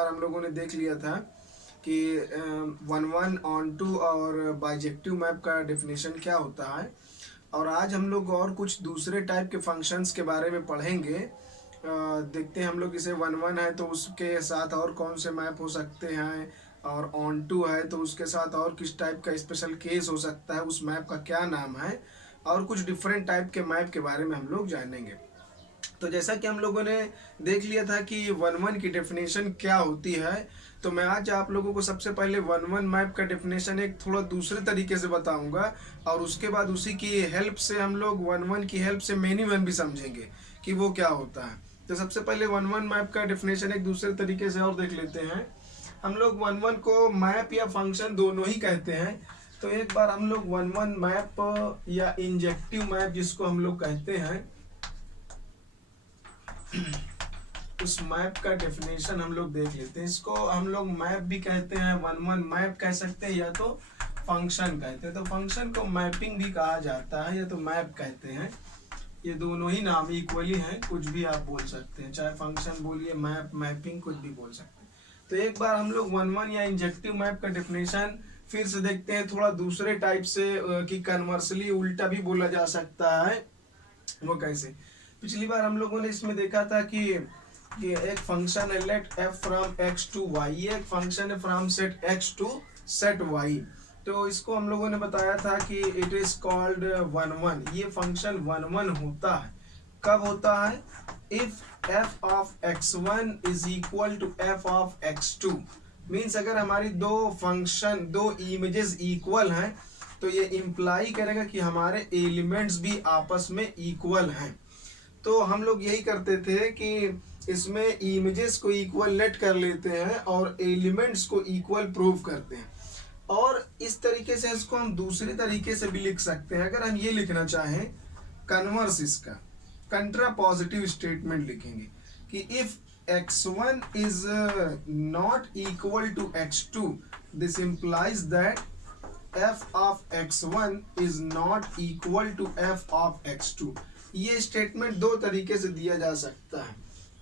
बार हम लोगों ने देख लिया था कि वन वन ऑन टू और बाइजेक्टिव मैप का डेफिनेशन क्या होता है। और आज हम लोग और कुछ दूसरे टाइप के फंक्शंस के बारे में पढ़ेंगे। देखते हैं हम लोग इसे वन वन है तो उसके साथ और कौन से मैप हो सकते हैं, और ऑन टू है तो उसके साथ और किस टाइप का स्पेशल केस हो सकता है, उस मैप का क्या नाम है, और कुछ डिफरेंट टाइप के मैप के बारे में हम लोग जानेंगे। तो जैसा कि हम लोगों ने देख लिया था कि वन वन की डेफिनेशन क्या होती है, तो मैं आज आप लोगों को सबसे पहले वन वन मैप का डेफिनेशन एक थोड़ा दूसरे तरीके से बताऊंगा, और उसके बाद उसी की हेल्प से हम लोग वन वन की हेल्प से मेनी वन भी समझेंगे कि वो क्या होता है। तो सबसे पहले वन वन मैप का डेफिनेशन एक दूसरे तरीके से और देख लेते हैं। हम लोग वन वन को मैप या फंक्शन दोनों ही कहते हैं। तो एक बार हम लोग वन वन मैप या इंजेक्टिव मैप जिसको हम लोग कहते हैं, उस मैप का डेफिनेशन हम लोग देख लेते हैं। इसको हम लोग मैप भी कहते हैं, वन वन मैप कह सकते हैं, या तो फंक्शन कहते हैं। तो फंक्शन को मैपिंग भी कहा जाता है या तो मैप कहते हैं। ये दोनों ही नाम इक्वली हैं, कुछ भी आप बोल सकते हैं, चाहे फंक्शन बोलिए, मैप, मैपिंग, कुछ भी बोल सकते हैं। तो एक बार हम लोग वन वन या इंजेक्टिव मैप का डेफिनेशन फिर से देखते हैं, थोड़ा दूसरे टाइप से कि कन्वर्सली उल्टा भी बोला जा सकता है। वो कैसे? पिछली बार हम लोगों ने इसमें देखा था कि एक फंक्शन है let F from x to Y, ये एक फंक्शन है from set X to set Y. तो इसको हम लोगों ने बताया था कि it is called one one. ये फंक्शन वन वन होता है, कब होता है? If F of X one is equal to F of X two. Means अगर हमारी दो फंक्शन, दो इमेजेस इक्वल हैं, तो ये इम्प्लाई करेगा कि हमारे एलिमेंट्स भी आपस में इक्वल हैं। तो हम लोग यही करते थे कि इसमें इमेजेस को इक्वल लेट कर लेते हैं और एलिमेंट्स को इक्वल प्रूव करते हैं। और इस तरीके से इसको हम दूसरे तरीके से भी लिख सकते हैं। अगर हम ये लिखना चाहें कन्वर्स, इसका कंट्रा पॉजिटिव स्टेटमेंट लिखेंगे कि if x1 is not equal to x2, this implies that f of x1 is not equal to f of x2। ये स्टेटमेंट दो तरीके से दिया जा सकता है,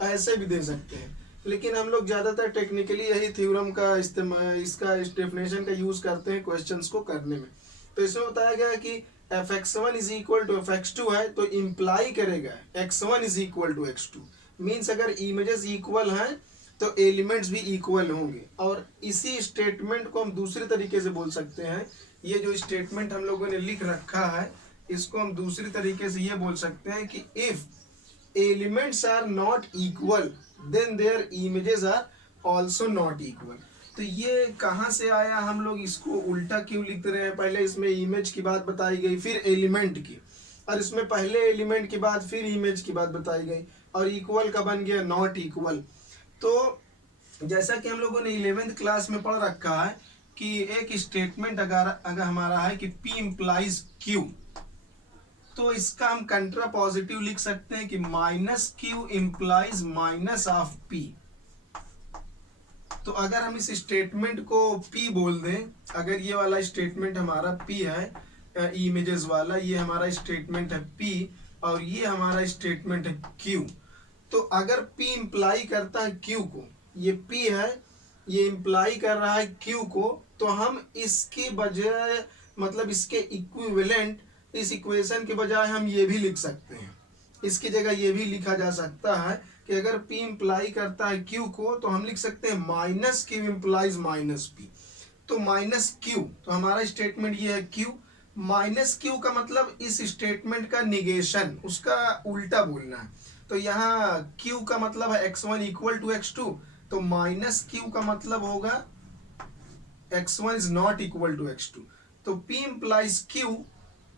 ऐसे भी दे सकते हैं, लेकिन हम लोग ज़्यादातर टेक्निकली यही थ्योरम का इस्तेमाल, इसका डेफिनेशन का यूज़ करते हैं क्वेश्चंस को करने में। तो इसमें बताया गया कि F X one is equal to F X two है, तो इम्प्लाई करेगा X one is equal to X two. Means अगर इमेजेस इक्वल हैं तो एलिमेंट्स भी इक्वल होंगे। और इसी स्टेटमेंट को हम दूसरे तरीके से बोल सकते हैं। ये जो स्टेटमेंट हम लोगों ने लिख रखा है, इसको हम दूसरी तरीके से ये बोल सकते हैं कि if elements are not equal then their images are also not equal. तो ये कहाँ से आया? हम लोग इसको उल्टा क्यों लिख रहे हैं? पहले इसमें इमेज की बात बताई गई, फिर एलिमेंट की, और इसमें पहले एलिमेंट की बात फिर इमेज की बात बताई गई, और इक्वल का बन गया नॉट इक्वल। तो जैसा कि हम लोगों ने 11th क्लास में पढ़ रखा है कि एक स्टेटमेंट अगर हमारा है कि P इम्प्लाइज Q, तो इसका हम कंट्रा पॉजिटिव लिख सकते हैं कि minus Q implies minus of P। तो अगर हम इस स्टेटमेंट को P बोल दें, अगर ये वाला स्टेटमेंट हमारा P है, इमेजेस वाला, ये हमारा स्टेटमेंट है P और ये हमारा स्टेटमेंट है Q। तो अगर P इम्प्लाई करता है Q को, ये P है, ये इम्प्लाई कर रहा है Q को, तो हम इसके बजाय, मतलब इसके इक्विवेलेंट, इस इक्वेशन के बजाय हम ये भी लिख सकते हैं। इसकी जगह ये भी लिखा जा सकता है कि अगर P इम्प्लाई करता है Q को, तो हम लिख सकते हैं minus Q implies minus P। तो माइनस Q, तो हमारा स्टेटमेंट ये है Q। माइनस Q का मतलब इस स्टेटमेंट का निगेशन, उसका उल्टा बोलना है। तो यहाँ Q का मतलब है x1 इक्वल टू x2, तो माइनस Q का मतलब होगा x1 is not equal to x2। तो P इम्प्लाइज Q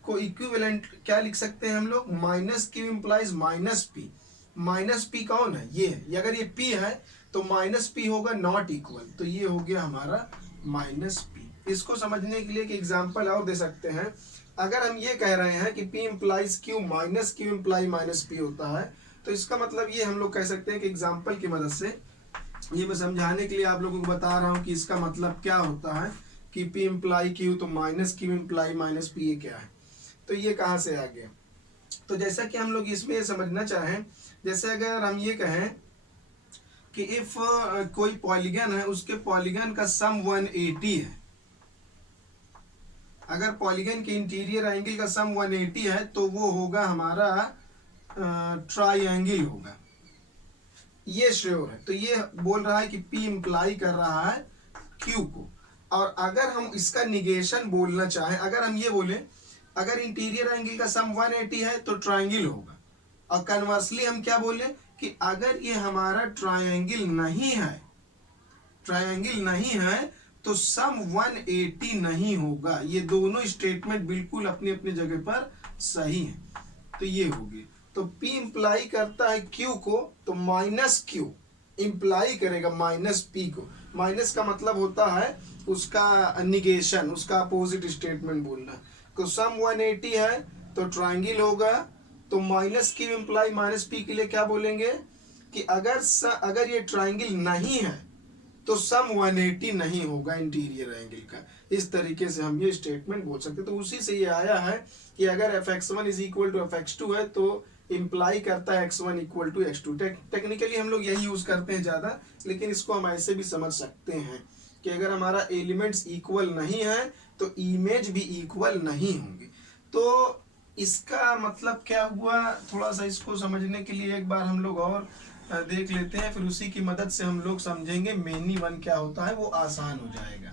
को इक्विवेलेंट क्या लिख सकते हैं हम लोग? Minus Q implies minus P। Minus P कौन है? ये है। अगर ये P है तो माइनस P होगा नॉट इक्वल, तो ये हो गया हमारा माइनस P। इसको समझने के लिए एक एग्जांपल और दे सकते हैं। अगर हम ये कह रहे हैं कि P implies Q minus Q imply minus P होता है, तो इसका मतलब ये हम लोग कह सकते हैं कि एग्जाम्पल की मदद से, ये मैं समझाने के लिए आप लोगों को बता रहा हूँ कि इसका मतलब क्या होता है कि P इम्प्लाई Q, तो minus Q imply minus P, ये क्या है? तो ये कहाँ से आ गया? तो जैसा कि हम लोग इसमें ये समझना चाहें, जैसे अगर हम ये कहें कि इफ कोई पॉलीगन है, उसके पॉलीगन का सम 180 है, अगर पॉलीगन के इंटीरियर एंगल का सम 180 है तो वो होगा हमारा ट्राइंगल होगा, ये श्योर है। तो ये बोल रहा है कि P इंप्लाई कर रहा है Q को। और अगर हम इसका निगेशन बोलना चाहें, अगर हम ये बोले अगर इंटीरियर एंगल का सम 180 है तो ट्राइंगल होगा, और कन्वर्सली हम क्या बोले कि अगर ये हमारा ट्राइंगल नहीं है, ट्राइंगल नहीं है तो सम 180 नहीं होगा। ये दोनों स्टेटमेंट बिल्कुल अपनी अपनी जगह पर सही है। तो ये होगी, तो P इंप्लाई करता है Q को, तो माइनस Q इंप्लाई करेगा माइनस P को। माइनस का मतलब होता है उसका निगेशन, उसका अपोजिट स्टेटमेंट बोलना। तो सम 180 है तो ट्राइंगल होगा, तो minus Q imply minus P के लिए क्या बोलेंगे कि अगर ये ट्राइंगल नहीं है तो सम 180 नहीं होगा इंटीरियर एंगल का। इस तरीके से हम ये स्टेटमेंट बोल सकते हैं। तो उसी से ये आया है कि अगर fx1 is equal to fx2 है तो इंप्लाई करता है x1 equal to x2। Technically हम लोग यही यूज करते हैं ज़्यादा, लेकिन इसको हम ऐसे भी समझ सकते हैं कि अगर हमारा एलिमेंट्स इक्वल नहीं है तो इमेज भी इक्वल नहीं होंगे। तो इसका मतलब क्या हुआ, थोड़ा सा इसको समझने के लिए एक बार हम लोग और देख लेते हैं, फिर उसी की मदद से हम लोग समझेंगे मेनी वन क्या होता है, वो आसान हो जाएगा।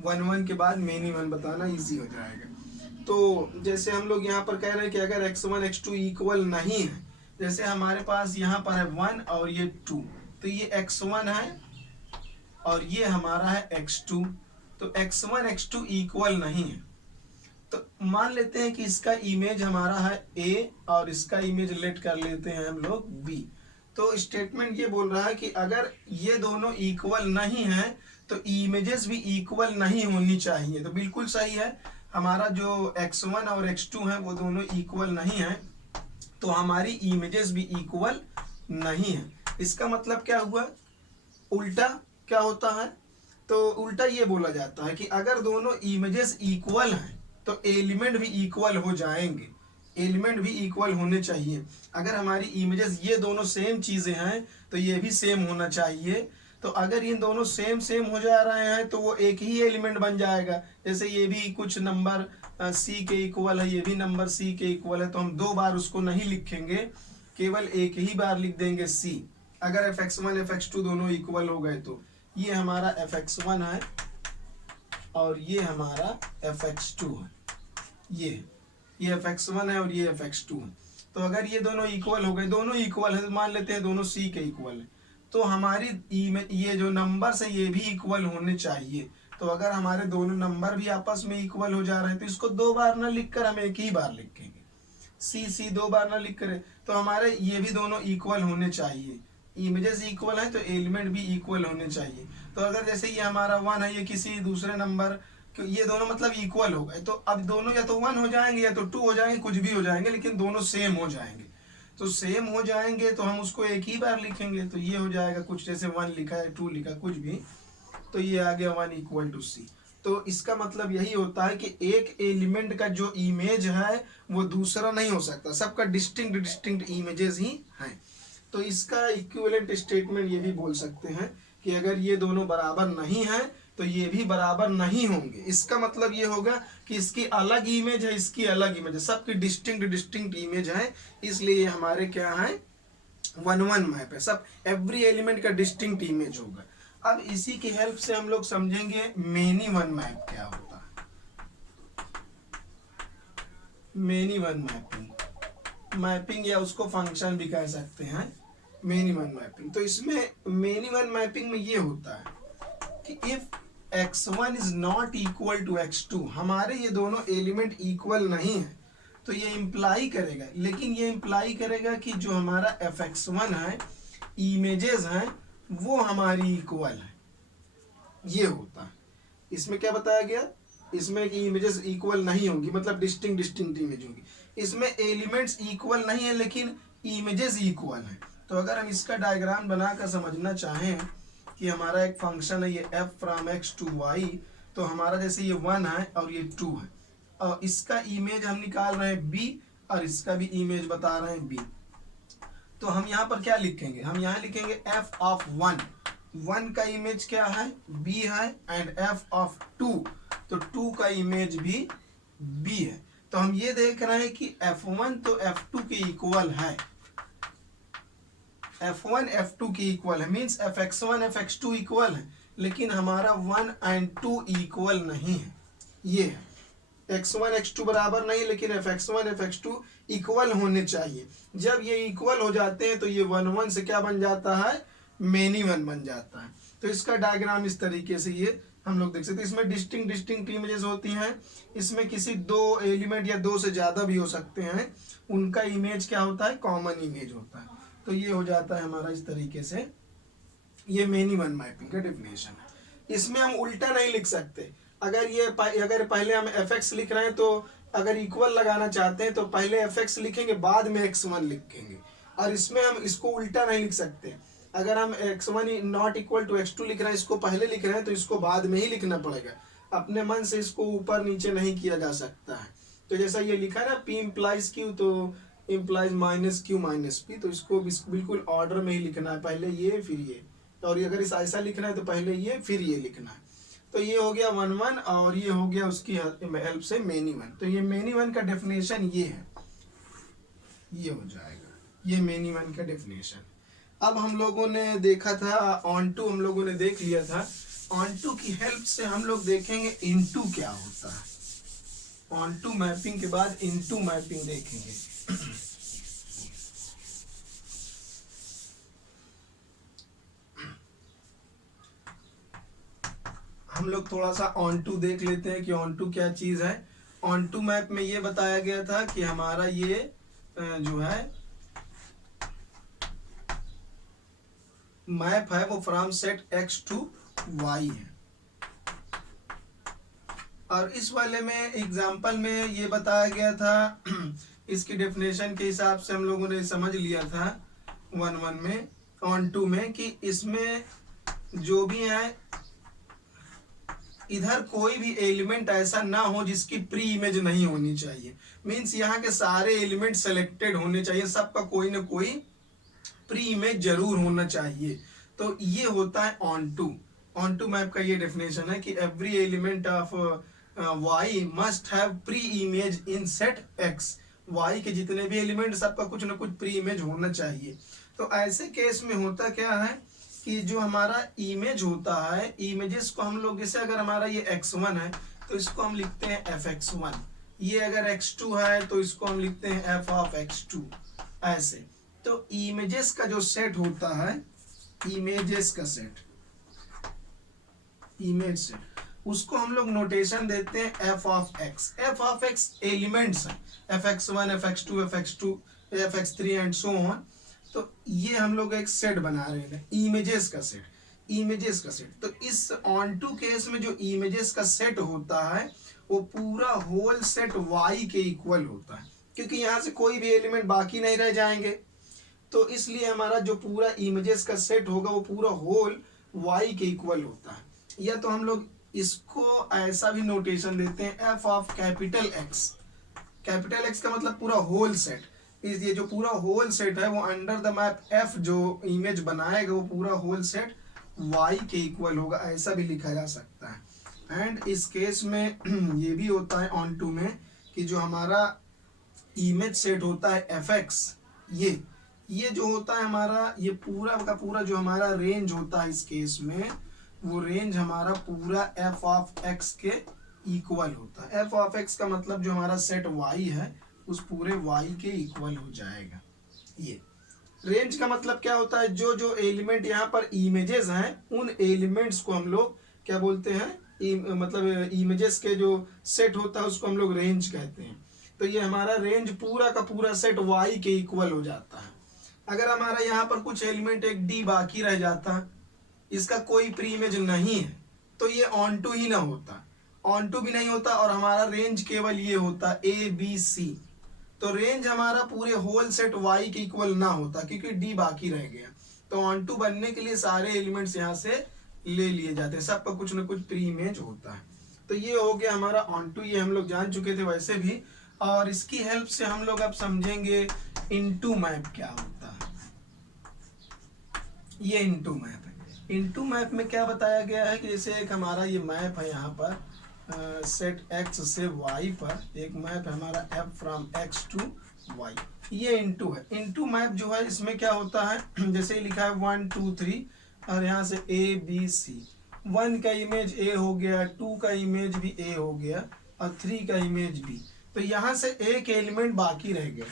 वन के बाद मेनी वन बताना इजी हो जाएगा। तो जैसे हम लोग यहाँ पर कह रहे हैं कि अगर x1 x2 इक्वल नहीं है, जैसे हमारे पास यहाँ पर है 1 और ये 2, तो ये x1 है और ये हमारा है x2, तो x1 x2 इक्वल नहीं है। तो मान लेते हैं कि इसका इमेज हमारा है A और इसका इमेज लेट कर लेते हैं हम लोग B। तो स्टेटमेंट ये बोल रहा है कि अगर ये दोनों इक्वल नहीं है तो इमेजेस भी इक्वल नहीं होनी चाहिए। तो बिल्कुल सही है, हमारा जो x1 और x2 है वो दोनों इक्वल नहीं है, तो हमारी इमेजेस भी इक्वल नहीं है। इसका मतलब क्या हुआ, उल्टा क्या होता है, तो उल्टा ये बोला जाता है कि अगर दोनों इमेजेस इक्वल हैं तो एलिमेंट भी इक्वल हो जाएंगे, एलिमेंट भी इक्वल होने चाहिए। अगर हमारी इमेजेस ये दोनों सेम चीज़ें हैं तो ये भी सेम होना चाहिए। तो अगर इन दोनों सेम हो जा रहे हैं तो वो एक ही एलिमेंट बन जाएगा। जैसे ये भी कुछ नंबर C के इक्वल है, ये भी नंबर C के इक्वल है, तो हम दो बार उसको नहीं लिखेंगे, केवल एक ही बार लिख देंगे C। अगर fx1 fx2 दोनों इक्वल हो गए तो ये हमारा fx1 है और ये हमारा fx2 है, ये fx1 है और ये fx2 है। तो अगर ये दोनों इक्वल हो गए, दोनों इक्वल है, तो मान लेते हैं दोनों C के इक्वल है, तो हमारी ये जो नंबर्स है ये भी इक्वल होने चाहिए। तो अगर हमारे दोनों नंबर भी आपस में इक्वल हो जा रहे हैं तो इसको दो बार ना लिखकर हम एक ही बार लिखेंगे, C दो बार ना लिख कर, तो हमारे ये भी दोनों इक्वल होने चाहिए। इमेजेस इक्वल है तो एलिमेंट भी इक्वल होने चाहिए। तो अगर जैसे ये हमारा 1 है, ये किसी दूसरे नंबर, ये दोनों मतलब इक्वल हो गए, तो अब दोनों या तो 1 हो जाएंगे या तो 2 हो जाएंगे, कुछ भी हो जाएंगे, लेकिन दोनों सेम हो जाएंगे। तो सेम हो जाएंगे तो हम उसको एक ही बार लिखेंगे, तो ये हो जाएगा कुछ जैसे 1 लिखा है 2 लिखा कुछ भी, तो ये आ गया 1 इक्वल टू C। तो इसका मतलब यही होता है कि एक एलिमेंट का जो इमेज है वो दूसरा नहीं हो सकता, सबका डिस्टिंक्ट इमेजेस ही हैं। तो इसका इक्विवेलेंट स्टेटमेंट ये भी बोल सकते हैं कि अगर ये दोनों बराबर नहीं हैं तो ये भी बराबर नहीं होंगे। इसका मतलब ये होगा कि इसकी अलग इमेज है, इसकी अलग इमेज है, सबकी डिस्टिंक्ट इमेज है, इसलिए हमारे क्या है 1-1 मैप है, सब एवरी एलिमेंट का डिस्टिंक्ट इमेज होगा। अब इसी की हेल्प से हम लोग समझेंगे मेनी वन मैप क्या होता है। मेनी वन मैपिंग या उसको फंक्शन भी कह सकते हैं, मेनी वन मैपिंग। तो इसमें मेनी वन मैपिंग में ये होता है कि if x1 is not equal to x2, हमारे ये दोनों एलिमेंट इक्वल नहीं है, तो ये इंप्लाई करेगा, लेकिन ये इंप्लाई करेगा कि जो हमारा fx1 है, इमेजेस हैं, वो हमारी इक्वल है, ये होता है। इसमें क्या बताया गया, इसमें कि इमेजेस इक्वल नहीं होंगी, मतलब डिस्टिंक्ट इमेज होंगी। इसमें एलिमेंट्स इक्वल नहीं है लेकिन इमेजेस इक्वल हैं। तो अगर हम इसका डायग्राम बनाकर समझना चाहें कि हमारा एक फंक्शन है ये f from x to y, तो हमारा जैसे ये 1 है और ये 2 है, और इसका इमेज हम निकाल रहे हैं b और इसका भी इमेज बता रहे हैं b। तो हम यहाँ पर क्या लिखेंगे, हम यहाँ लिखेंगे f ऑफ 1, 1 का इमेज क्या है, b है, एंड f ऑफ 2, तो 2 का इमेज भी b है। तो हम ये देख रहे हैं कि f1 तो f2 के इक्वल है, f1 f2 की इक्वल है, मीन्स fx1 fx2 इक्वल है, लेकिन हमारा 1 एंड 2 इक्वल नहीं है। ये है x1 x2 बराबर नहीं, लेकिन fx1 fx2 इक्वल होने चाहिए। जब ये इक्वल हो जाते हैं तो ये 1 1 से क्या बन जाता है, मेनी वन बन जाता है। तो इसका डायग्राम इस तरीके से ये हम लोग देख सकते हैं। इसमें डिस्टिंक्ट इमेजेस होती हैं, इसमें किसी दो एलिमेंट या दो से ज़्यादा भी हो सकते हैं, उनका इमेज क्या होता है, कॉमन इमेज होता है। तो ये हो जाता है हमारा इस तरीके से, ये मेनी वन मैपिंग का डेफिनेशन है। इसमें हम उल्टा नहीं लिख सकते। अगर पहले हम fx लिख रहे हैं तो अगर इक्वल लगाना चाहते हैं तो पहले fx लिखेंगे, बाद में x1 लिखेंगे। और इसमें हम इसको उल्टा नहीं लिख सकते। अगर हम x1 not equal to x2 लिख रहे हैं, इसको पहले लिख रहे हैं, तो इसको बाद में ही लिखना पड़ेगा। अपने मन से इसको ऊपर नीचे नहीं किया जा सकता है। तो जैसा ये लिखा है ना, p इम्प्लाइज q, तो implies minus q minus p, तो इसको बिल्कुल ऑर्डर में ही लिखना है, पहले ये फिर ये। और अगर इस ऐसा लिखना है तो पहले ये फिर ये लिखना है। तो ये हो गया 1 1 और ये हो गया उसकी हेल्प से मेनी वन। तो ये मेनी वन का डेफिनेशन ये है, ये हो जाएगा, ये मेनी वन का डेफिनेशन। अब हम लोगों ने देखा था ऑन टू, हम लोगों ने देख लिया था। ऑन टू की हेल्प से हम लोग देखेंगे इनटू क्या होता है। ऑन टू मैपिंग के बाद इनटू मैपिंग देखेंगे। हम लोग थोड़ा सा ऑन टू देख लेते हैं कि ऑन टू क्या चीज है। ऑन टू मैप में ये बताया गया था कि हमारा ये जो है मैप है वो from set x to y है। और इस वाले में एग्जांपल में ये बताया गया था, इसकी डेफिनेशन के हिसाब से हम लोगों ने समझ लिया था 1 1 में, ऑन टू में, कि इसमें जो भी है इधर कोई भी एलिमेंट ऐसा ना हो जिसकी प्री इमेज नहीं होनी चाहिए। मीन्स यहाँ के सारे एलिमेंट सेलेक्टेड होने चाहिए, सबका कोई ना कोई प्री इमेज जरूर होना चाहिए। तो ये होता है onto. Onto map का ये डेफिनेशन है कि every element of y must have pre image in set x। y के जितने भी एलिमेंट सबका कुछ ना कुछ प्री इमेज होना चाहिए। तो ऐसे केस में होता क्या है कि जो हमारा इमेज होता है, इमेजेस को हम लोग, जैसे अगर हमारा ये x1 है तो इसको हम लिखते हैं fx1, ये अगर x2 है तो इसको हम लिखते हैं f ऑफ x2, ऐसे। तो इमेजेस का जो सेट होता है, इमेजेस का सेट, इमेज सेट, उसको हम लोग नोटेशन देते हैं f of x। f of x elements हैं, fx1 fx2 fx2 fx3 and so on. तो ये हम लोग एक सेट बना रहे हैं, इमेजेस का सेट, इमेजेस का सेट। तो इस ऑन टू केस में जो इमेजेस का सेट होता है वो पूरा होल सेट y के इक्वल होता है, क्योंकि यहाँ से कोई भी एलिमेंट बाकी नहीं रह जाएंगे। तो इसलिए हमारा जो पूरा इमेजेस का सेट होगा वो पूरा होल y के इक्वल होता है। या तो हम लोग इसको ऐसा भी नोटेशन देते हैं, f of capital x। Capital x का मतलब पूरा होल सेट। ये जो पूरा होल सेट है वो अंडर द मैप f जो इमेज बनाएगा वो पूरा होल सेट y के इक्वल होगा, ऐसा भी लिखा जा सकता है। एंड इस केस में ये भी होता है ऑन टू में कि जो हमारा इमेज सेट होता है fx, ये जो होता है हमारा, ये पूरा का पूरा जो हमारा रेंज होता है इस केस में, वो रेंज हमारा पूरा f ऑफ x के इक्वल होता है। f ऑफ x का मतलब जो हमारा सेट y है उस पूरे y के इक्वल हो जाएगा। ये रेंज का मतलब क्या होता है, जो जो एलिमेंट यहाँ पर इमेजेस हैं उन एलिमेंट्स को हम लोग क्या बोलते हैं, मतलब इमेजेस के जो सेट होता है उसको हम लोग रेंज कहते हैं। तो ये हमारा रेंज पूरा का पूरा सेट y के इक्वल हो जाता है। अगर हमारा यहाँ पर कुछ एलिमेंट एक d बाकी रह जाता है, इसका कोई प्री इमेज नहीं है, तो ये ऑन टू ही ना होता, ऑन टू भी नहीं होता, और हमारा रेंज केवल ये होता a b c। तो रेंज हमारा पूरे होल सेट y के इक्वल ना होता क्योंकि d बाकी रह गया। तो ऑन टू बनने के लिए सारे एलिमेंट्स यहाँ से ले लिए जाते हैं, सबका कुछ ना कुछ प्री इमेज होता है। तो ये हो गया हमारा ऑन टू, ये हम लोग जान चुके थे वैसे भी। और इसकी हेल्प से हम लोग अब समझेंगे इनटू मैप क्या होता है। ये इनटू मैप है। इनटू मैप में क्या बताया गया है कि जैसे एक हमारा ये मैप है यहाँ पर सेट एक्स से वाई पर, एक मैप है हमारा f from x to Y, ये इनटू है। इनटू मैप जो है इसमें क्या होता है जैसे ही लिखा है 1 2 3 और यहाँ से ए बी सी, 1 का इमेज ए हो गया, 2 का इमेज भी ए हो गया और 3 का इमेज बी, तो यहाँ से एक एलिमेंट बाकी रह गया।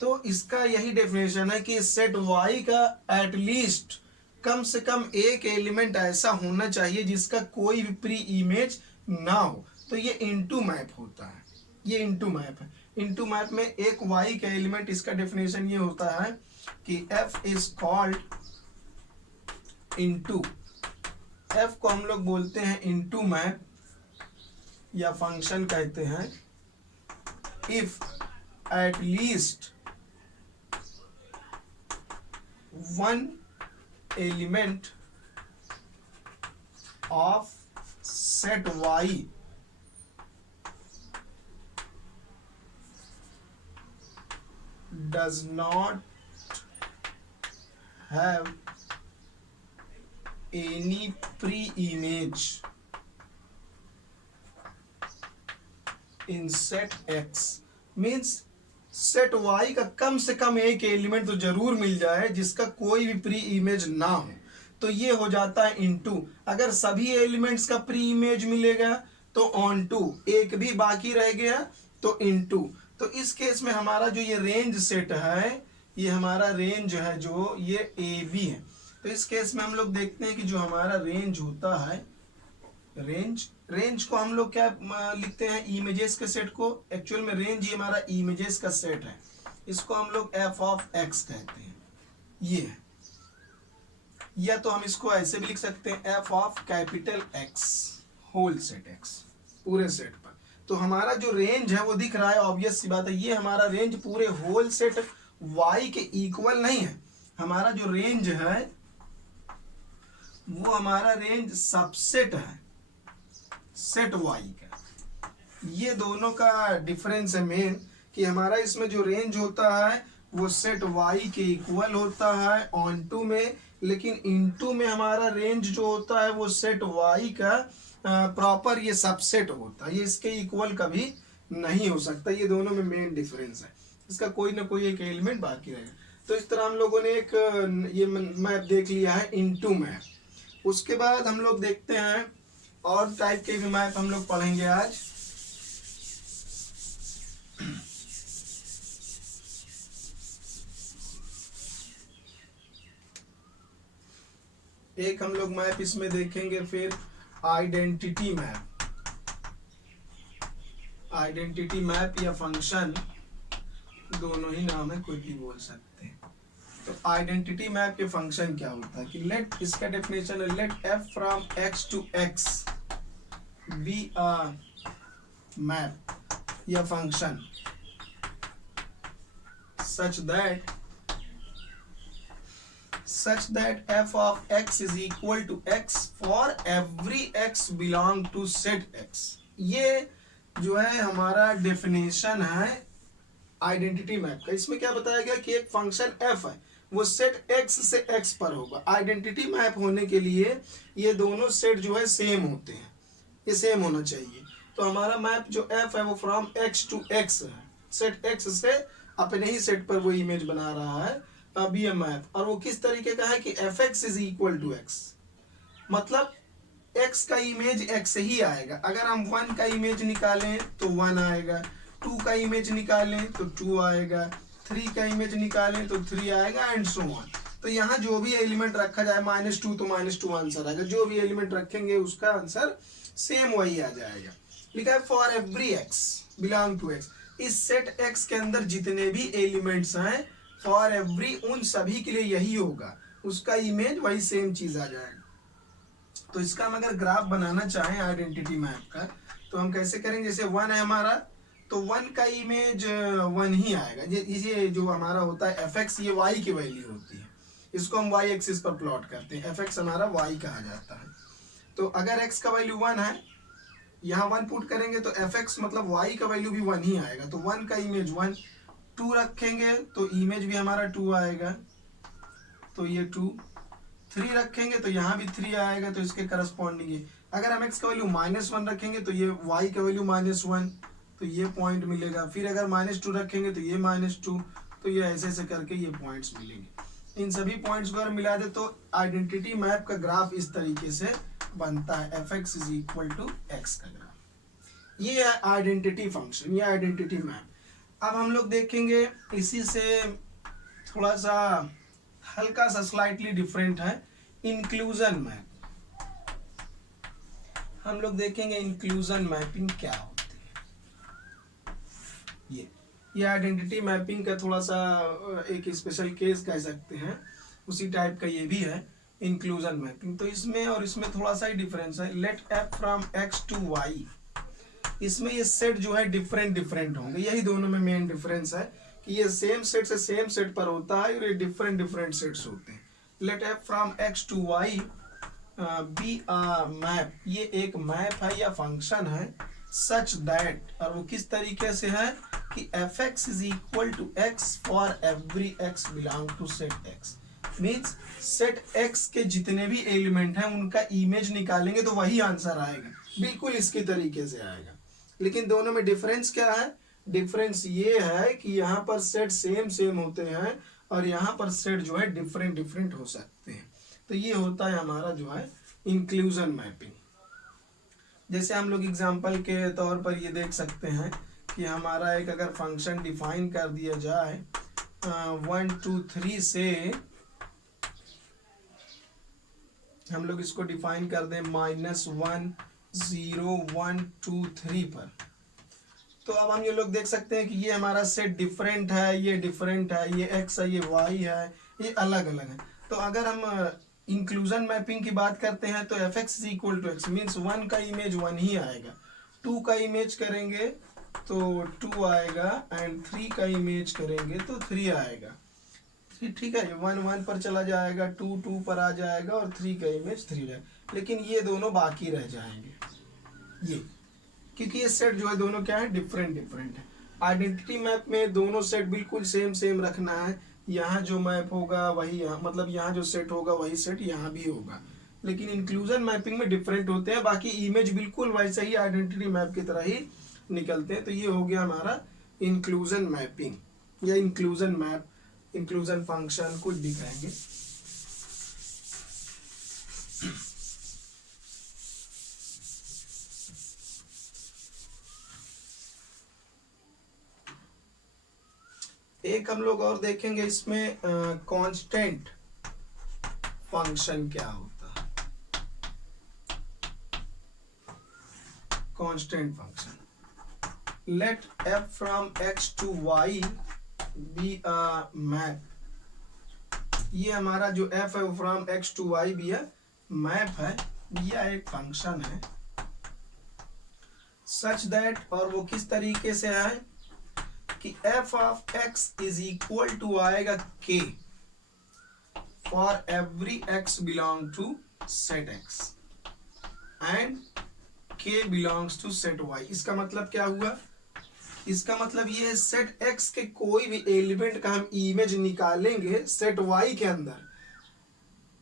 तो इसका यही डेफिनेशन है कि सेट वाई का एटलीस्ट कम से कम एक एलिमेंट ऐसा होना चाहिए जिसका कोई भी प्री इमेज ना हो, तो ये इनटू मैप होता है, ये इनटू मैप है। इनटू मैप में एक वाई का एलिमेंट, इसका डेफिनेशन ये होता है कि F is called into, F को हम लोग बोलते हैं इनटू मैप या फंक्शन कहते हैं, if at least one element of set y does not have any pre-image in set x, means set y का कम से कम एक एलिमेंट तो जरूर मिल जाए जिसका कोई भी प्री इमेज ना हो, तो ये हो जाता है इनटू। अगर सभी एलिमेंट्स का प्री इमेज मिलेगा तो ऑन टू, एक भी बाकी रह गया तो इनटू। तो इस केस में हमारा जो ये रेंज सेट है, ये हमारा रेंज है जो ये ए बी है, तो इस केस में हम लोग देखते हैं कि जो हमारा रेंज होता है, रेंज को हम लोग क्या लिखते हैं, इमेजेस के सेट को। एक्चुअल में रेंज ये हमारा इमेजेस का सेट है, इसको हम लोग एफ ऑफ एक्स कहते हैं, ये है। या तो हम इसको ऐसे भी लिख सकते हैं f of capital x whole set x, पूरे सेट पर। तो हमारा जो रेंज है वो दिख रहा है, ऑब्वियस सी बात है, ये हमारा रेंज पूरे होल सेट वाई के इक्वल नहीं है। हमारा जो रेंज है वो हमारा रेंज सबसेट है सेट वाई का। ये दोनों का डिफरेंस है मेन, कि हमारा इसमें जो रेंज होता है वो सेट वाई के इक्वल होता है ऑन टू में, लेकिन इनटू में हमारा रेंज जो होता है वो सेट वाई का प्रॉपर ये सबसेट होता है, ये इसके इक्वल कभी नहीं हो सकता। ये दोनों में मेन डिफरेंस है, इसका कोई ना कोई एक एलिमेंट बाकी रहेगा। तो इस तरह हम लोगों ने एक ये मैप देख लिया है इनटू मैप। उसके बाद हम लोग देखते हैं और टाइप के भी मैप हम लोग पढ़ेंगे आज। एक हम लोग मैप इसमें देखेंगे फिर आइडेंटिटी मैप। आइडेंटिटी मैप या फंक्शन दोनों ही नाम है, कोई भी बोल सकते हैं। तो आइडेंटिटी मैप के फंक्शन क्या होता है कि लेट, इसका डेफिनेशन है let F from x to x be a map या function such that f of x is equal to x for every x belong to set x। ये जो है हमारा डेफिनेशन है आइडेंटिटी मैप का। इसमें क्या बताया गया कि एक फंक्शन f है वो सेट x से x पर होगा। आइडेंटिटी मैप होने के लिए ये दोनों सेट जो है सेम होते हैं, ये सेम होना चाहिए। तो हमारा मैप जो f है वो फ्रॉम x टू x है, सेट x से अपने ही सेट पर वो इमेज बना रहा है बी एम मैप। और वो किस तरीके का है कि F x is equal to x, मतलब x का इमेज x ही आएगा। अगर हम 1 का इमेज निकालें तो 1 आएगा, 2 का इमेज निकालें तो 2 आएगा, 3 का इमेज निकालें तो 3 आएगा एंड सो ऑन। तो यहाँ जो भी एलिमेंट रखा जाए -2 तो -2 आंसर आएगा, जो भी एलिमेंट रखेंगे उसका आंसर सेम वही आ जाएगा। लिखा है for every x belong to x। इस सेट x के अंदर जितने भी एलिमेंट्स हैं फॉर एवरी, उन सभी के लिए यही होगा, उसका इमेज वही सेम चीज आ जाएगा। तो इसका हम अगर ग्राफ बनाना चाहें आइडेंटिटी मैप का तो हम कैसे करेंगे, जैसे 1 है हमारा तो 1 का इमेज 1 ही आएगा। ये जो हमारा होता है एफ एक्स, ये y की वैल्यू होती है, इसको हम y एक्सिस पर प्लॉट करते हैं, एफ एक्स हमारा y कहा जाता है। तो अगर x का वैल्यू 1 है, यहाँ 1 पुट करेंगे तो एफ एक्स मतलब y का वैल्यू भी 1 ही आएगा। तो 1 का इमेज 1, 2 रखेंगे तो इमेज भी हमारा 2 आएगा, तो ये 2, 3 रखेंगे तो यहाँ भी 3 आएगा, तो इसके करस्पॉन्डिंग ये। अगर हम x का वैल्यू -1 रखेंगे तो ये y का वैल्यू -1, तो ये पॉइंट मिलेगा। फिर अगर -2 रखेंगे तो ये -2, तो ये ऐसे ऐसे करके ये पॉइंट्स मिलेंगे। इन सभी पॉइंट्स को अगर मिला दे तो आइडेंटिटी मैप का ग्राफ इस तरीके से बनता है, fx = x का ग्राफ। ये है आइडेंटिटी फंक्शन, ये आइडेंटिटी मैप। अब हम लोग देखेंगे इसी से थोड़ा सा हल्का सा स्लाइटली डिफरेंट है इंक्लूजन मैप। हम लोग देखेंगे इंक्लूजन मैपिंग क्या होती है। ये आइडेंटिटी मैपिंग का थोड़ा सा एक स्पेशल केस कह सकते हैं, उसी टाइप का ये भी है इंक्लूजन मैपिंग। तो इसमें और इसमें थोड़ा सा ही डिफरेंस है। Let f from x to y, इसमें ये सेट जो है डिफरेंट होंगे, यही दोनों में मेन डिफरेंस है कि ये सेम सेट से सेम सेट पर होता है और ये डिफरेंट सेट्स होते हैं। Let f from x to y be a map, ये एक मैप है या फंक्शन है सच दैट, और वो किस तरीके से है कि fx = x for every x belong to set x। Means set x के जितने भी एलिमेंट हैं उनका इमेज निकालेंगे तो वही आंसर आएगा, बिल्कुल इसके तरीके से आएगा। लेकिन दोनों में डिफरेंस क्या है? डिफरेंस ये है कि यहाँ पर सेट सेम होते हैं और यहाँ पर सेट जो है डिफरेंट हो सकते हैं। तो ये होता है हमारा जो है इंक्लूजन मैपिंग। जैसे हम लोग एग्जांपल के तौर पर ये देख सकते हैं कि हमारा एक अगर फंक्शन डिफाइन कर दिया जाए 1 2 3 से, हम लोग इसको डिफाइन कर दें -1 0 1 2 3 पर, तो अब हम ये लोग देख सकते हैं कि ये हमारा सेट डिफरेंट है, ये डिफरेंट है, ये x है, ये y है, ये अलग अलग है। तो अगर हम इंक्लूजन मैपिंग की बात करते हैं तो fx = x मीन्स 1 का इमेज 1 ही आएगा, 2 का इमेज करेंगे तो 2 आएगा, एंड 3 का इमेज करेंगे तो 3 आएगा। ठीक है, 1 1 पर चला जाएगा, 2 2 पर आ जाएगा और 3 का इमेज 3 रहेगा। लेकिन ये दोनों बाकी रह जाएंगे, ये क्योंकि ये सेट जो है दोनों क्या है डिफरेंट है। आइडेंटिटी मैप में दोनों सेट बिल्कुल सेम रखना है, यहाँ जो मैप होगा वही यहाँ, मतलब यहाँ जो सेट होगा वही सेट यहाँ भी होगा। लेकिन इंक्लूजन मैपिंग में डिफरेंट होते हैं, बाकी इमेज बिल्कुल वैसे ही आइडेंटिटी मैप की तरह ही निकलते हैं। तो ये हो गया हमारा इंक्लूजन मैपिंग या इंक्लूजन मैप, इंक्लूजन फंक्शन कुछ भी कहेंगे। एक हम लोग और देखेंगे इसमें कांस्टेंट फंक्शन क्या होता है। Constant function, let f from x to y be a map. ये हमारा जो f है वो फ्रॉम x टू y भी है मैप है, यह एक फंक्शन है सच दैट, और वो किस तरीके से है कि f ऑफ x = आएगा k for every x belong to set x and k belongs to set y। इसका मतलब क्या हुआ? इसका मतलब ये सेट x के कोई भी एलिमेंट का हम इमेज निकालेंगे सेट y के अंदर,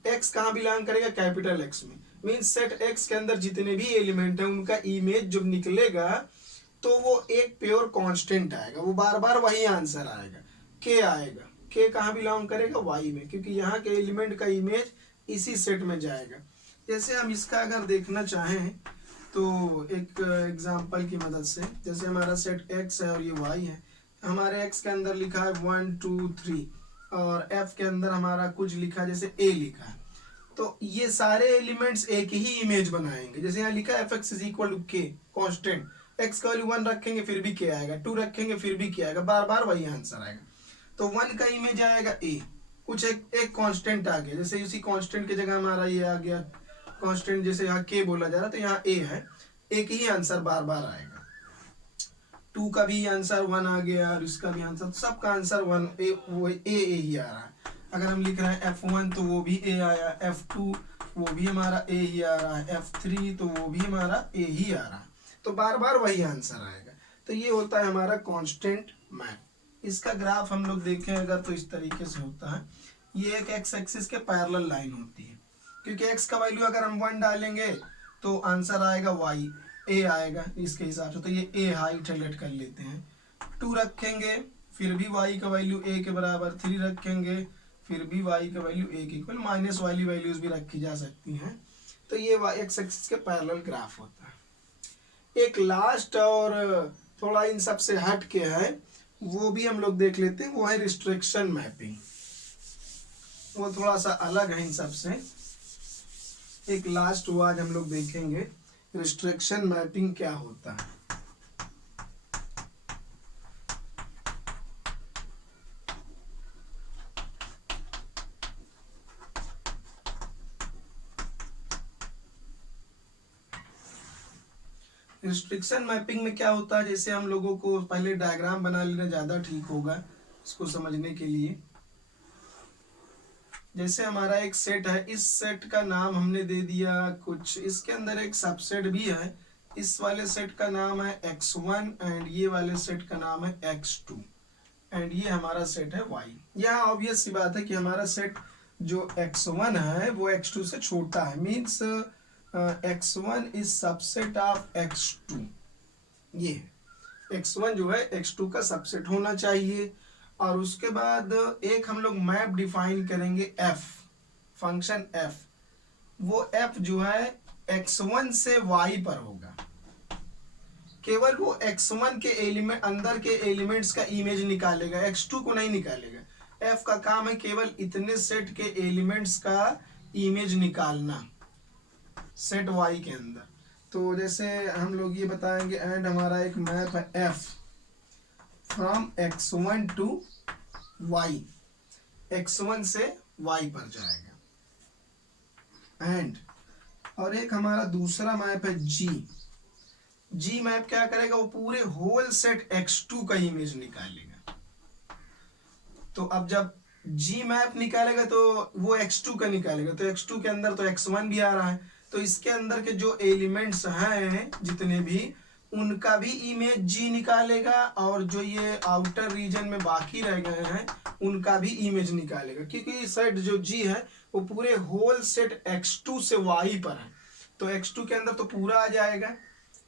x कहाँ बिलोंग करेगा? कैपिटल X में। मीन्स सेट x के अंदर जितने भी एलिमेंट हैं उनका इमेज जब निकलेगा तो वो एक प्योर कांस्टेंट आएगा, वो बार बार वही आंसर आएगा, k आएगा। k कहाँ बिलोंग करेगा? y में, क्योंकि यहाँ के एलिमेंट का इमेज इसी सेट में जाएगा। जैसे हम इसका अगर देखना चाहें तो एक एग्जांपल की मदद से, जैसे हमारा सेट x है और ये y है, हमारे x के अंदर लिखा है 1 2 3 और f के अंदर हमारा कुछ लिखा है जैसे a लिखा है, तो ये सारे एलिमेंट्स एक ही इमेज बनाएंगे। जैसे यहाँ लिखा है fx = k कांस्टेंट, x का वैल्यू 1 रखेंगे फिर भी k आएगा, 2 रखेंगे फिर भी k आएगा, बार बार वही आंसर आएगा। तो 1 का इमेज आएगा a, कुछ एक कांस्टेंट आ गया, जैसे उसी कांस्टेंट की जगह हमारा ये आ गया कांस्टेंट, जैसे यहाँ k बोला जा रहा तो यहाँ a है, एक ही आंसर बार बार आएगा। 2 का भी आंसर 1 आ गया और इसका भी आंसर, सबका आंसर 1 वो a ही आ रहा है। अगर हम लिख रहे हैं f1 तो वो भी a आया, f2 वो भी हमारा a ही आ रहा है, f3 तो वो भी हमारा a ही आ रहा है, तो बार बार वही आंसर आएगा। तो ये होता है हमारा कांस्टेंट मैप। इसका ग्राफ हम लोग देखें अगर तो इस तरीके से होता है, ये एक एक्स एक्सिस के पैरेलल लाइन होती है, क्योंकि एक्स का वैल्यू अगर हम 1 डालेंगे तो आंसर आएगा वाई, ए आएगा इसके हिसाब से, तो ये ए हाइट हाईलाइट कर लेते हैं। 2 रखेंगे फिर भी वाई का वैल्यू ए के बराबर, 3 रखेंगे फिर भी वाई का वैल्यू ए के इक्वल, माइनस वाली वैल्यूज भी रखी जा सकती हैं। तो ये वाई एक्स एक्सिस के पैरेलल ग्राफ होता है। एक लास्ट और थोड़ा इन सब से हट के है, वो भी हम लोग देख लेते हैं, वो है रिस्ट्रिक्शन मैपिंग। वो थोड़ा सा अलग है इन सब से। एक लास्ट वो आज हम लोग देखेंगे, रिस्ट्रिक्शन मैपिंग क्या होता है। रिस्ट्रिक्शन मैपिंग में क्या होता है, जैसे हम लोगों को पहले डायग्राम बना लेना ज़्यादा ठीक होगा इसको समझने के लिए। जैसे हमारा एक सेट है, इस सेट का नाम हमने दे दिया कुछ, इसके अंदर एक सबसेट भी है, इस वाले सेट का नाम है x1 एंड ये वाले सेट का नाम है x2 एंड ये हमारा सेट है y। यहाँ ऑब्वियस सी बात है कि हमारा सेट जो x1 है वो x2 से छोटा है, means x1 is subset of x2। ये x1 जो है x2 का सबसेट होना चाहिए। और उसके बाद एक हम लोग मैप डिफाइन करेंगे f, फंक्शन f। वो f जो है x1 से y पर होगा, केवल वो x1 के एलिमेंट, अंदर के एलिमेंट्स का इमेज निकालेगा, x2 को नहीं निकालेगा। f का काम है केवल इतने सेट के एलिमेंट्स का इमेज निकालना सेट y के अंदर। तो जैसे हम लोग ये बताएंगे एंड हमारा एक मैप है f from x1 to y, x1 से y पर जाएगा। एंड और एक हमारा दूसरा मैप है g मैप क्या करेगा, वो पूरे होल सेट x2 का इमेज निकालेगा। तो अब जब g मैप निकालेगा तो वो x2 का निकालेगा, तो x2 के अंदर तो x1 भी आ रहा है, तो इसके अंदर के जो एलिमेंट्स हैं जितने भी, उनका भी इमेज g निकालेगा, और जो ये आउटर रीजन में बाकी रह गए हैं उनका भी इमेज निकालेगा, क्योंकि सेट जो g है वो पूरे होल सेट x2 से y पर है, तो x2 के अंदर तो पूरा आ जाएगा,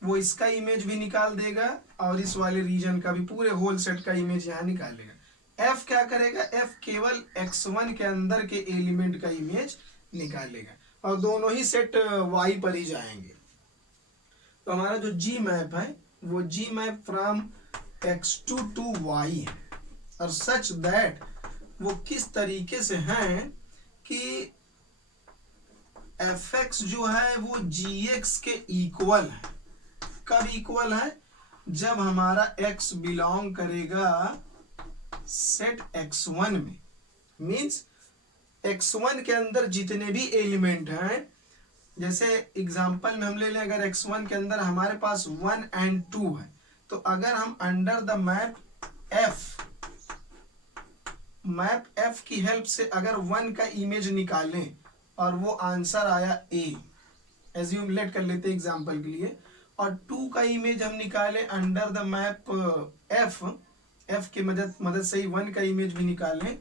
वो इसका इमेज भी निकाल देगा और इस वाले रीजन का भी, पूरे होल सेट का इमेज यहाँ निकालेगा। f क्या करेगा, f केवल x1 के अंदर के एलिमेंट का इमेज निकालेगा और दोनों ही सेट y पर ही जाएंगे। तो हमारा जो g मैप है वो g map from x2 to y है, और सच दैट वो किस तरीके से है कि fx जो है वो gx के इक्वल है। कब इक्वल है, जब हमारा x बिलोंग करेगा सेट x1 में, मीन्स x1 के अंदर जितने भी एलिमेंट हैं, जैसे एग्जांपल में हम ले लें, अगर x1 के अंदर हमारे पास 1 एंड 2 है, तो अगर हम अंडर द मैप f की हेल्प से अगर 1 का इमेज निकालें और वो आंसर आया a, एज्यूम लेट कर लेते एग्जांपल के लिए, और 2 का इमेज हम निकालें अंडर द मैप f की मदद से ही 1 का इमेज भी निकालें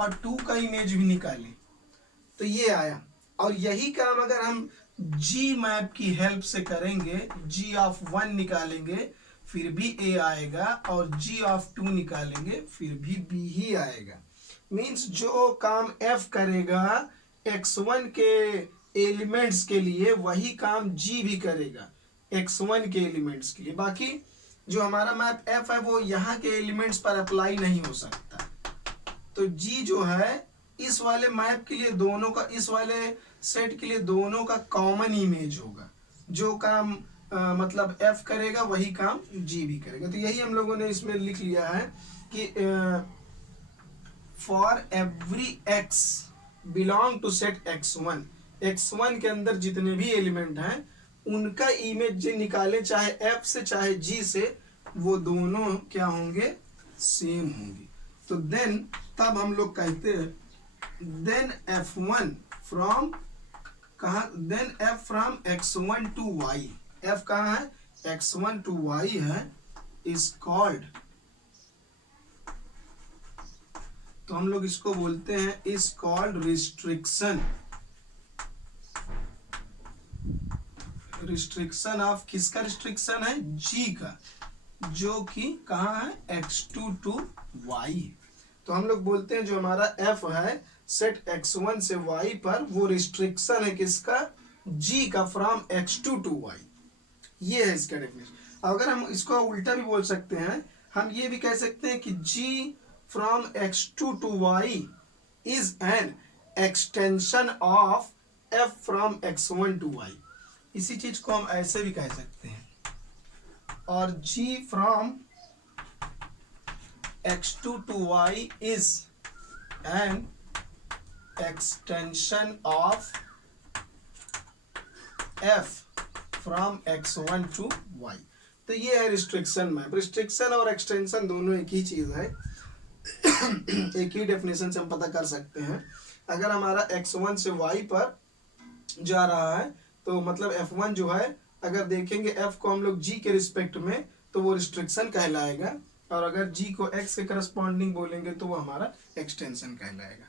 और 2 का इमेज भी निकालें, तो ये आया। और यही काम अगर हम g मैप की हेल्प से करेंगे, g ऑफ 1 निकालेंगे फिर भी a आएगा, और g ऑफ 2 निकालेंगे फिर भी b ही आएगा। मीन्स जो काम f करेगा x1 के एलिमेंट्स के लिए, वही काम g भी करेगा x1 के एलिमेंट्स के लिए। बाकी जो हमारा मैप f है वो यहाँ के एलिमेंट्स पर अप्लाई नहीं हो सकता। तो g जो है इस वाले मैप के लिए दोनों का, इस वाले सेट के लिए दोनों का कॉमन इमेज होगा। जो काम मतलब f करेगा वही काम g भी करेगा। तो यही हम लोगों ने इसमें लिख लिया है कि for every x belong to set x1, x1 के अंदर जितने भी एलिमेंट हैं उनका इमेज निकाले, चाहे f से चाहे g से, वो दोनों क्या होंगे, सेम होंगे। तो देन तब हम लोग कहते हैं देन f1 फ्रॉम कहाँ, then f from x1 to y, f कहाँ है, x1 टू y है, इज कॉल्ड तो हम लोग इसको बोलते हैं is called restriction. Restriction of किसका रिस्ट्रिक्शन है? जी का, जो कि कहाँ है? x2 to y। तो हम लोग बोलते हैं जो हमारा f है सेट x1 से y पर, वो रिस्ट्रिक्शन है किसका? g का, फ्रॉम x2 टू y। ये है इसका डेफिनेशन। अगर हम इसको उल्टा भी बोल सकते हैं, हम ये भी कह सकते हैं कि g from x2 to y is an extension of f from x1 to y। इसी चीज को हम ऐसे भी कह सकते हैं। और g from x2 to y is an extension of f from x1 to y। तो ये है रिस्ट्रिक्शन मैप। रिस्ट्रिक्शन और एक्सटेंशन दोनों एक ही चीज है। एक ही डेफिनेशन से हम पता कर सकते हैं। अगर हमारा x1 से y पर जा रहा है तो मतलब f1 जो है, अगर देखेंगे f को हम लोग g के रिस्पेक्ट में, तो वो रिस्ट्रिक्शन कहलाएगा। और अगर g को x के करस्पॉन्डिंग बोलेंगे तो वो हमारा एक्सटेंशन कहलाएगा।